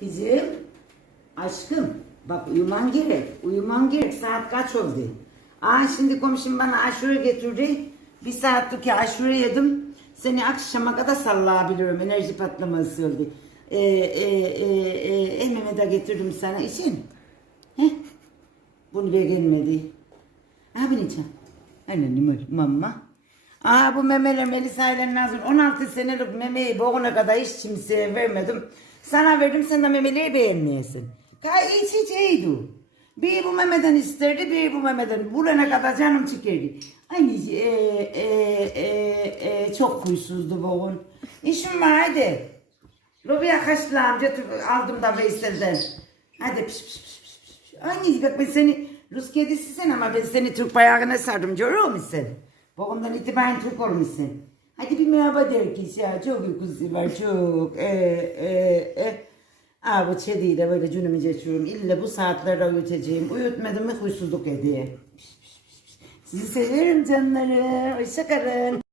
Bizim aşkım bak uyuman gerek. Uyuman gerek. Saat kaç oldu? Aa şimdi komşum bana aşure getirdi. Bir saatlik aşure yedim. Seni akşama kadar sallayabilirim. Enerji patlaması oldu. Ee, e, e, e, Emine de getirdim sana için. Bunu ver gelmedi. Ha bunu içeceğim. Annenim mama. Aa bu memeler Melisa ile Nazır 16 senelik memeyi boğuna kadar hiç kimseye vermedim. Sana verdim sen de memeleri beğenmeyesin. Kay iç iç iyiydi. Bir bu memeden isterdi, bir bu memeden. Bulana kadar canım çıkardı. Aynı e, e, e, e, çok huysuzdu boğun. İşim var hadi. Lobiya kaçlı amca aldım da Veysel'den. Hadi piş piş piş piş piş. Bak ben seni Rus kedisisin ama ben seni Türk bayağına sardım. Görüyor musun? Boğumdan itibaren Türk olmuşsun. Hadi bir merhaba der ki ya çok uykusu var çok. E, e, e. Çediyi de böyle cünümü geçiyorum. İlle bu saatlerde uyutacağım. Uyutmadım mı huysuzluk ediyor. Sizi severim canları. Hoşça kalın.